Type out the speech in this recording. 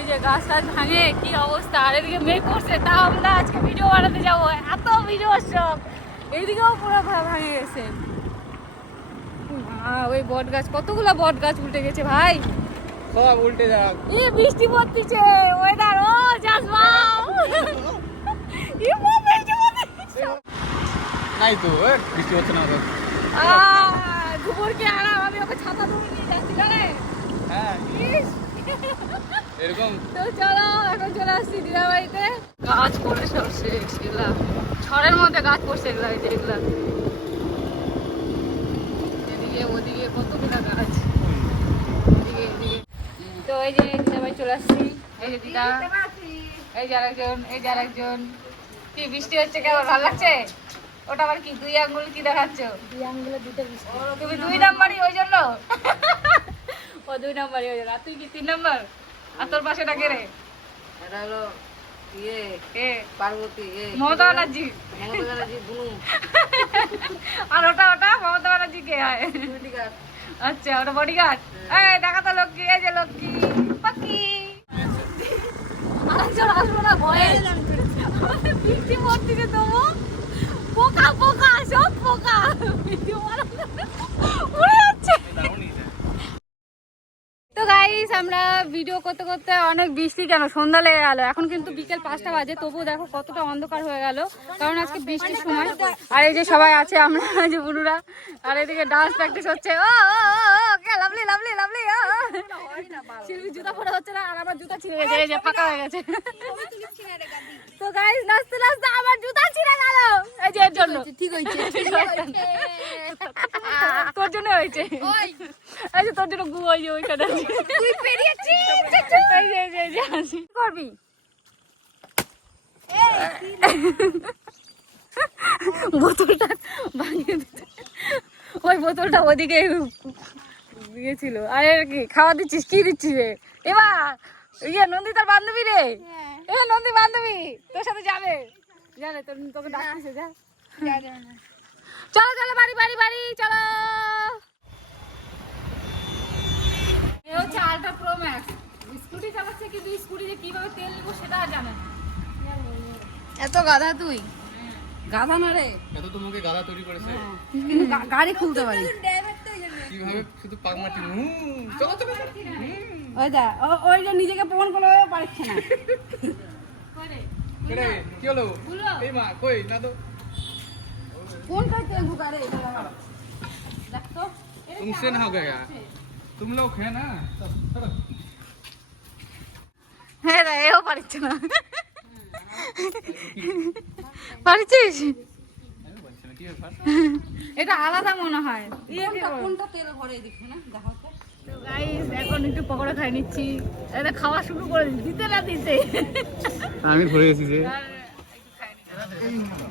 এই যে গাছ টাছ ভাঙে কি অবস্থা, আর এদিকে মেঘ করছে, তাও আমরা আজকে ভিডিও বানাতে যাবো, এত ভিডিও সব। এইদিকেও পুরো ভাঙে গেছে। ওই বট গাছ, কতগুলো বট গাছ উল্টে গেছে ভাই, সব উল্টে যাক। এই বৃষ্টি পড়তেছে, ওয়েদার ও জাজমা নাই তো বৃষ্টি হচ্ছে না। দুপুরকে আরাম, আমি ওকে ছাতা ধরে নিয়ে যাচ্ছি জানে। হ্যাঁ এরকম তো চলো এখন চলে আসছি দিদার বাড়িতে। গাছ পড়ে সব শেষ, এগুলা ঝড়ের মধ্যে গাছ পড়ছে, এগুলা এই যে এগুলা এদিকে ওদিকে কতগুলা গাছ, এদিকে এদিকে। তো এই যে দিদার বাড়ি চলে আসছি, এই যে দিদা, এই যে আরেকজন, এই যে আরেকজন। কি বৃষ্টি হচ্ছে, কেমন ভালো লাগছে? ওটা আবার কি 2 আঙ্গুল কি দেখাচ্ছ? 2 আঙ্গুলে 2টা বৃষ্টি। তুমি 2 নাম্বারই ওই জন্য, ও 2 নাম্বারই ওই জন্য। আর তুই কি 3 নাম্বার? আর তোর পাশেটা কে রে? এটা হলো ইয়ে কে? পার্বতী, মমতা ব্যানার্জি। মমতা ব্যানার্জি বুনু। আর ওটা মমতা ব্যানার্জি কে হয়? আচ্ছা, ওটা বডিগার্ড। এই দেখা তো লক্ষ্মী, এই যে লক্ষ্মী পাখি। আরেকজন আসবো না ভয়ে, বৃষ্টি পড়তেছে তবু পোকা পোকা সব পোকা উড়ে যাচ্ছে। তো গাইস আমরা ভিডিও করতে করতে অনেক বৃষ্টি, কেন সন্ধ্যা লেগে গেল, এখন কিন্তু বিকেল 5টা বাজে, তবুও দেখো কতটা অন্ধকার হয়ে গেল, কারণ আজকে বৃষ্টির সময়। আর এই যে সবাই আছে, আমরা যে বুড়ুরা, আর এদিকে ডান্স প্র্যাকটিস হচ্ছে। ও কে লাভলি লাভলি লাভলি, শিল্পী জুতা পরে হচ্ছে না, আর আমার জুতা ছিঁড়ে গেছে, এই যে ফাঁকা হয়ে গেছে। তো গাইস নাচতে নাচতে আমার জুতা ছিঁড়ে গেল, এই যে এর জন্য। ঠিক হয়েছে, তোর জন্য হয়েছে, এই যে তোর জন্য গু হয়ে যায় ওইখানে। তুই পেরিয়েছিস, এই যে আসি করবি। বোতলটা ভাঙিয়ে দিতে, ওই বোতলটা ওদিকে দিয়েছিল। আরে কি খাওয়া দিচ্ছিস, কি দিচ্ছিস রে? এবার ইয়ে নন্দী তোর বান্ধবী রে, এ নন্দী বান্ধবী তোর সাথে যাবে, জানে তোকে ডাকতেছে, যা চলো চলো বাড়ি বাড়ি বাড়ি চলো। এ হচ্ছে আল্ট্রা প্রো ম্যাক্স, স্কুটি চালাচ্ছে, কিন্তু স্কুটিতে কিভাবে তেল নিব সেটা জানে না। এত গাধা তুই, গাধা না রে, এত তোমাকে গাধা তৈরি করেছে, গাড়ি খুলতে পারি কিভাবে শুধু পাক মারছি। চলো চলো ওই দা, ওই যে নিজেকে প্রমাণ করতে পারছে না। কেরে কি হলো? এই মা কই না তো, কোনটা তেল ঢুকা রে? দেখ তো तुमसे ना हो गया, तुम लोग है ना। হ্যাঁ রে, এও পারছে না, পারছিস? এটা আলাদা মনে হয়। কোনটা তেল ভরে দেখো না, দেখো তো। তো গাইস এখন একটু পকোড়া খাই নিচ্ছি, এটা খাওয়া শুরু করে দিতে না দিতে আমি ভরে গেছি যে। আর একটু খাই নিচ্ছি।